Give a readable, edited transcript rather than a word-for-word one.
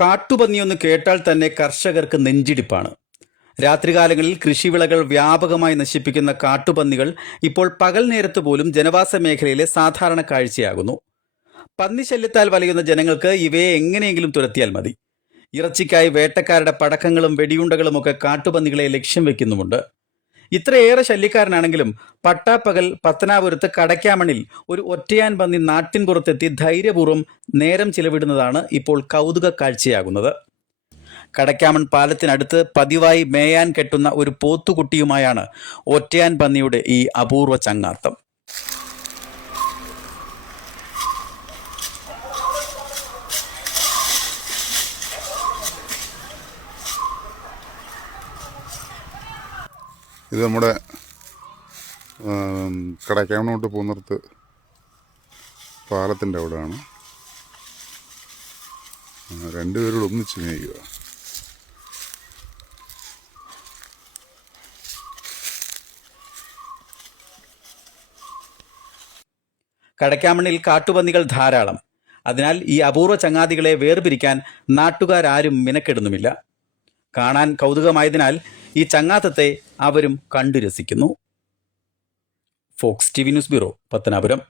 കാട്ടുപന്നിയൊന്ന് കേട്ടാൽ തന്നെ കർഷകർക്ക് നെഞ്ചിടിപ്പാണ്. രാത്രികാലങ്ങളിൽ കൃഷിവിളകൾ വ്യാപകമായി നശിപ്പിക്കുന്ന കാട്ടുപന്നികൾ ഇപ്പോൾ പകൽ നേരത്ത് പോലും ജനവാസ മേഖലയിലെ സാധാരണ കാഴ്ചയാകുന്നു. പന്നിശല്യത്താൽ വലയുന്ന ജനങ്ങൾക്ക് ഇവയെ എങ്ങനെയെങ്കിലും തുരത്തിയാൽ മതി. ഇറച്ചിക്കായി വേട്ടക്കാരുടെ പടക്കങ്ങളും വെടിയുണ്ടകളുമൊക്കെ കാട്ടുപന്നികളെ ലക്ഷ്യം വെക്കുന്നുമുണ്ട്. ഇത്രയേറെ ശല്യക്കാരനാണെങ്കിലും പട്ടാപ്പകൽ പത്തനാപുരത്ത് കടയ്ക്കാമണിൽ ഒരു ഒറ്റയാൻ പന്നി നാട്ടിൻ പുറത്തെത്തി ധൈര്യപൂർവ്വം നേരം ചിലവിടുന്നതാണ് ഇപ്പോൾ കൗതുക കാഴ്ചയാകുന്നത്. കടയ്ക്കാമൺ പാലത്തിനടുത്ത് പതിവായി മേയാൻ കെട്ടുന്ന ഒരു പോത്തുകുട്ടിയുമായാണ് ഒറ്റയാൻ പന്നിയുടെ ഈ അപൂർവ ചങ്ങാത്തം. ഇത് നമ്മുടെ കടയ്ക്കാമണോട്ട് പോകുന്നിടത്ത് പാലത്തിൻ്റെ അവിടെയാണ്. രണ്ടുപേരോട് ഒന്നിച്ച് മേയ്ക്കുക. കടയ്ക്കാമണ്ണിൽ കാട്ടുപന്നികൾ ധാരാളം. അതിനാൽ ഈ അപൂർവ ചങ്ങാതികളെ വേർപിരിക്കാൻ നാട്ടുകാരും മിനക്കെടുന്നുമില്ല. കാണാൻ കൗതുകമായതിനാൽ ഈ ചങ്ങാത്തത്തെ അവരും കണ്ടു രസിക്കുന്നു. Fox TV news bureau, Pathanapuram.